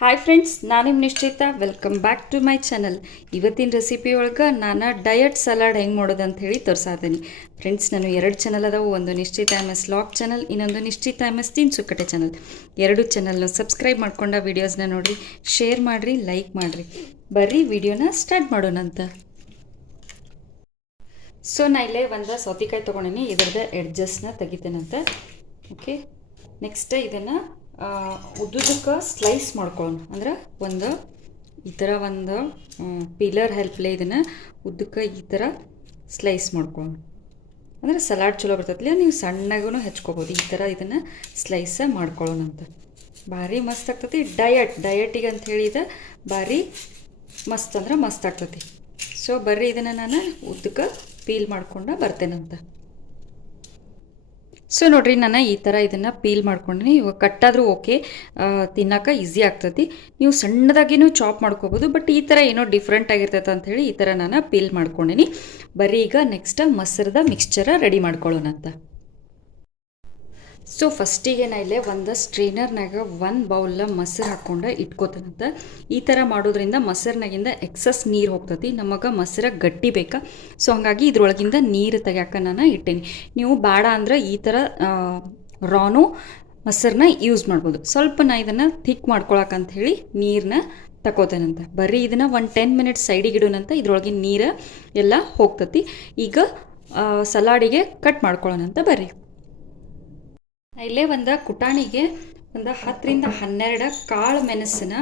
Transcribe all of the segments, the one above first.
Hi friends, ನಾನು ನಿಮ್ಮ Nishchita. Welcome back to my channel. ಇವತ್ತಿನ ರೆಸಿಪಿ ಒಳಗೆ ನಾನು ಡಯಟ್ ಸಲಾಡ್ ಹೆಂಗೆ ಮಾಡೋದು ಅಂತ ಹೇಳಿ ತೋರಿಸಾತೀನಿ. ಫ್ರೆಂಡ್ಸ್, ನಾನು 2 ಚಾನಲ್ ಅದಾವು. ಒಂದು ನಿಶ್ಚಿತ MS ಲಾಗ್ ಚಾನಲ್, ಇನ್ನೊಂದು ನಿಶ್ಚಿತ MS ತಿನ್ಸುಕಟ್ಟೆ ಚಾನಲ್. 2 ಚಾನಲ್ನ ಸಬ್ಸ್ಕ್ರೈಬ್ ಮಾಡ್ಕೊಂಡ ವೀಡಿಯೋಸ್ನ ನೋಡಿರಿ, ಶೇರ್ ಮಾಡಿರಿ, ಲೈಕ್ ಮಾಡಿರಿ. ಬರ್ರಿ ವಿಡಿಯೋನ ಸ್ಟಾರ್ಟ್ ಮಾಡೋಣಂತ. ಸೊ ನಾ ಇಲ್ಲೇ ಒಂದು ಸೌತೆಕಾಯಿ ತೊಗೊಂಡಿನಿ, ಇದ್ರದ್ದು ಎಡ್ಜಸ್ನ ತೆಗಿತೇನಂತ. ಓಕೆ, ನೆಕ್ಸ್ಟ್ ಇದನ್ನು ಉದ್ದುದಕ್ಕೆ ಸ್ಲೈಸ್ ಮಾಡ್ಕೊಳ್ಳೋಣ. ಅಂದ್ರೆ ಒಂದು ಈ ಥರ ಒಂದು ಪೀಲರ್ ಹೆಲ್ಪ್ಲೇ ಇದನ್ನು ಉದ್ದಕ್ಕೆ ಈ ಥರ ಸ್ಲೈಸ್ ಮಾಡ್ಕೊಳ್ಳೋಣ. ಅಂದರೆ ಸಲಾಡ್ ಚಲೋ ಬರ್ತೈತಿಲ್ಲ, ನೀವು ಸಣ್ಣಗೂ ಹೆಚ್ಕೋಬೋದು. ಈ ಥರ ಇದನ್ನು ಸ್ಲೈಸ ಮಾಡ್ಕೊಳ್ಳೋಣ ಅಂತ. ಭಾರಿ ಮಸ್ತ್ ಆಗ್ತೈತಿ. ಡಯಟಿಗೆ ಅಂತ ಹೇಳಿದ ಭಾರಿ ಮಸ್ತ್ ಅಂದ್ರೆ ಮಸ್ತ್ ಆಗ್ತೈತಿ. ಸೊ ಬರ್ರಿ ಇದನ್ನು ನಾನು ಉದ್ದಕ್ಕೆ ಪೀಲ್ ಮಾಡ್ಕೊಂಡು ಬರ್ತೇನಂತ. ಸೊ ನೋಡಿರಿ, ನಾನು ಈ ಥರ ಇದನ್ನು ಪೀಲ್ ಮಾಡ್ಕೊಂಡಿನಿ. ಇವಾಗ ಕಟ್ಟಾದರೂ ಓಕೆ, ತಿನ್ನೋಕೆ ಈಸಿ ಆಗ್ತೈತಿ. ನೀವು ಸಣ್ಣದಾಗಿನೂ ಚಾಪ್ ಮಾಡ್ಕೋಬೋದು, ಬಟ್ ಈ ಥರ ಏನೋ ಡಿಫ್ರೆಂಟ್ ಆಗಿರ್ತೈತೆ ಅಂಥೇಳಿ ಈ ಥರ ನಾನು ಪೀಲ್ ಮಾಡ್ಕೊಂಡಿನಿ. ಬರೀ ಈಗ ನೆಕ್ಸ್ಟ್ ಮೊಸರದ ಮಿಕ್ಸ್ಚರ ರೆಡಿ ಮಾಡ್ಕೊಳ್ಳೋಣ ಅಂತ. ಸೊ ಫಸ್ಟಿಗೆ ನಾ ಇಲ್ಲೇ ಒಂದು ಸ್ಟ್ರೈನರ್ನಾಗ 1 ಬೌಲ್ ಮೊಸರು ಹಾಕ್ಕೊಂಡು ಇಟ್ಕೋತೇನಂತ. ಈ ಥರ ಮಾಡೋದ್ರಿಂದ ಮೊಸರಿನಾಗಿಂದ ಎಕ್ಸಸ್ ನೀರು ಹೋಗ್ತೈತಿ. ನಮಗೆ ಮೊಸರು ಗಟ್ಟಿ ಬೇಕಾ, ಸೊ ಹಾಗಾಗಿ ಇದ್ರೊಳಗಿಂದ ನೀರು ತೆಗ್ಯಾಕ ನಾನು ಇಟ್ಟೇನಿ. ನೀವು ಬೇಡ ಅಂದ್ರೆ ಈ ಥರ ರಾನು ಮೊಸರನ್ನ ಯೂಸ್ ಮಾಡ್ಬೋದು. ಸ್ವಲ್ಪ ನಾ ಇದನ್ನು ಥಿಕ್ ಮಾಡ್ಕೊಳಕಂತ ಹೇಳಿ ನೀರನ್ನ ತಗೋತೇನಂತ. ಬರ್ರಿ ಇದನ್ನು 10 ಮಿನಿಟ್ಸ್ ಸೈಡಿಗೆ ಇಡೋಣಂತ. ಇದ್ರೊಳಗಿನ ನೀರು ಎಲ್ಲ ಹೋಗ್ತತಿ. ಈಗ ಸಲಾಡಿಗೆ ಕಟ್ ಮಾಡ್ಕೊಳ್ಳೋಣಂತ. ಬರ್ರಿ, ಇಲ್ಲೇ ಒಂದು ಕುಟಾಣಿಗೆ ಒಂದು 10ರಿಂದ 12 ಕಾಳು ಮೆಣಸನ್ನ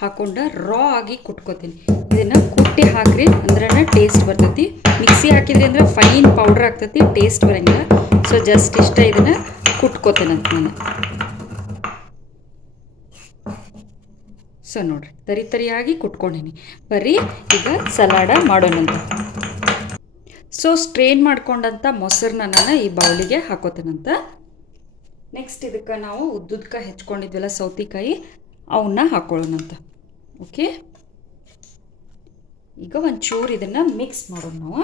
ಹಾಕೊಂಡು ರಾ ಆಗಿ ಕುಟ್ಕೋತೀನಿ. ಇದನ್ನು ಕುಟ್ಟಿ ಹಾಕ್ರಿ, ಅಂದ್ರೆ ಟೇಸ್ಟ್ ಬರ್ತೈತಿ. ಮಿಕ್ಸಿ ಹಾಕಿದ್ರಿ ಅಂದ್ರೆ ಫೈನ್ ಪೌಡ್ರ್ ಆಗ್ತೈತಿ, ಟೇಸ್ಟ್ ಬರೋಂಗಿಲ್ಲ. ಸೊ ಜಸ್ಟ್ ಇಷ್ಟ ಇದನ್ನು ಕುಟ್ಕೋತೇನಂತ ನಾನು. ಸೊ ನೋಡ್ರಿ, ತರಿಯಾಗಿ ಕುಟ್ಕೊಂಡೀನಿ. ಬರ್ರಿ ಈಗ ಸಲಾಡ ಮಾಡೋಣಂತ. ಸೊ ಸ್ಟ್ರೇನ್ ಮಾಡ್ಕೊಂಡಂಥ ಮೊಸರನ್ನ ನಾನು ಈ ಬೌಲಿಗೆ ಹಾಕೋತೇನಂತ. ನೆಕ್ಸ್ಟ್ ಇದಕ್ಕೆ ನಾವು ಉದ್ದುದ್ಕ ಹೆಚ್ಕೊಂಡಿದ್ವಲ್ಲ ಸೌತೆಕಾಯಿ, ಅವನ್ನ ಹಾಕೊಳ್ಳೋಣಂತ. ಓಕೆ, ಈಗ ಒಂಚೂರು ಇದನ್ನು ಮಿಕ್ಸ್ ಮಾಡೋಣ ನಾವು.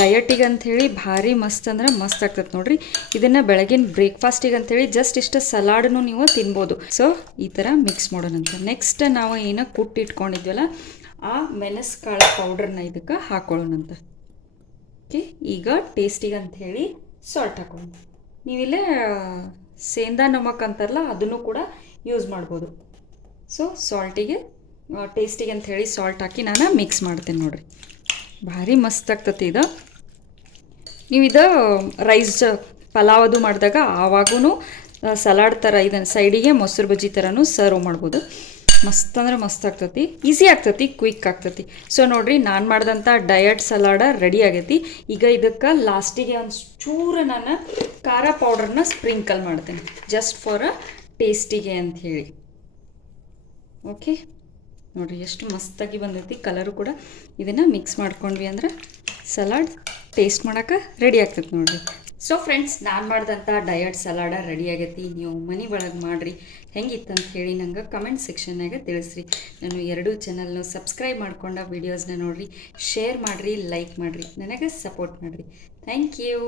ಡಯಟಿಗೆ ಅಂಥೇಳಿ ಭಾರಿ ಮಸ್ತ್ ಅಂದ್ರೆ ಮಸ್ತ್ ಆಗ್ತದೆ ನೋಡ್ರಿ. ಇದನ್ನು ಬೆಳಗಿನ ಬ್ರೇಕ್ಫಾಸ್ಟಿಗೆ ಅಂಥೇಳಿ ಜಸ್ಟ್ ಇಷ್ಟು ಸಲಾಡನ್ನು ನೀವು ತಿನ್ಬೋದು. ಸೊ ಈ ಥರ ಮಿಕ್ಸ್ ಮಾಡೋಣಂತ. ನೆಕ್ಸ್ಟ್ ನಾವು ಏನೋ ಕುಟ್ಟಿಟ್ಕೊಂಡಿದ್ವಲ್ಲ ಆ ಮೆಣಸು ಕಾಳು ಪೌಡ್ರನ್ನ ಇದಕ್ಕೆ ಹಾಕೊಳ್ಳೋಣಂತ. ಓಕೆ, ಈಗ ಟೇಸ್ಟಿಗೆ ಅಂಥೇಳಿ ಸಾಲ್ಟ್ ಹಾಕೊಳ್ಳೋಣ. ನೀವಿಲ್ಲೇ ಸೇಂದಾ ನಮಕ್ ಅಂತಾರಲ್ಲ, ಅದನ್ನು ಕೂಡ ಯೂಸ್ ಮಾಡ್ಬೋದು. ಸೊ ಸಾಲ್ಟಿಗೆ ಟೇಸ್ಟಿಗೆ ಅಂಥೇಳಿ ಸಾಲ್ಟ್ ಹಾಕಿ ನಾನು ಮಿಕ್ಸ್ ಮಾಡ್ತೇನೆ ನೋಡಿರಿ. ಭಾರಿ ಮಸ್ತ್ ಆಗ್ತತಿ ಇದು. ನೀವು ಇದು ರೈಸ್ ಪಲಾವ್ ಮಾಡಿದಾಗ ಆವಾಗೂ ಸಲಾಡ್ ಥರ ಇದನ್ನು ಸೈಡಿಗೆ ಮೊಸರು ಬಜ್ಜಿ ಥರನೂ ಸರ್ವ್ ಮಾಡ್ಬೋದು. ಮಸ್ತ್ ಅಂದ್ರೆ ಮಸ್ತ್ ಆಗ್ತತಿ, ಈಸಿ ಆಗ್ತತಿ, ಕ್ವಿಕ್ ಆಗ್ತತಿ. ಸೊ ನೋಡಿರಿ, ನಾನು ಮಾಡಿದಂಥ ಡಯಟ್ ಸಲಾಡ ರೆಡಿ ಆಗೈತಿ. ಈಗ ಇದಕ್ಕೆ ಲಾಸ್ಟಿಗೆ ಒಂದು ಚೂರು ನಾನು ಖಾರ ಪೌಡ್ರನ್ನ ಸ್ಪ್ರಿಂಕಲ್ ಮಾಡ್ತೇನೆ, ಜಸ್ಟ್ ಫಾರ್ ಟೇಸ್ಟಿಗೆ ಅಂಥೇಳಿ. ಓಕೆ, ನೋಡಿರಿ ಎಷ್ಟು ಮಸ್ತಾಗಿ ಬಂದೈತಿ. ಕಲರು ಕೂಡ. ಇದನ್ನು ಮಿಕ್ಸ್ ಮಾಡ್ಕೊಂಡ್ವಿ ಅಂದ್ರೆ ಸಲಾಡ್ ಟೇಸ್ಟ್ ಮಾಡೋಕೆ ರೆಡಿ ಆಗ್ತೈತಿ ನೋಡಿರಿ. ಸೊ ಫ್ರೆಂಡ್ಸ್, ನಾನು ಮಾಡಿದಂಥ ಡಯಟ್ ಸಲಾಡ ರೆಡಿ ಆಗೈತಿ. ನೀವು ಮನೆ ಒಳಗೆ ಮಾಡಿರಿ. ಹೆಂಗಿತ್ತಂತ ಹೇಳಿ ನಂಗೆ ಕಮೆಂಟ್ ಸೆಕ್ಷನ್ನಾಗ ತಿಳಿಸ್ರಿ. ನಾನು 2 ಚಾನಲ್ನ ಸಬ್ಸ್ಕ್ರೈಬ್ ಮಾಡ್ಕೊಂಡ ವೀಡಿಯೋಸ್ನ ನೋಡಿರಿ, ಶೇರ್ ಮಾಡಿರಿ, ಲೈಕ್ ಮಾಡಿರಿ, ನನಗೆ ಸಪೋರ್ಟ್ ಮಾಡಿರಿ. Thank you.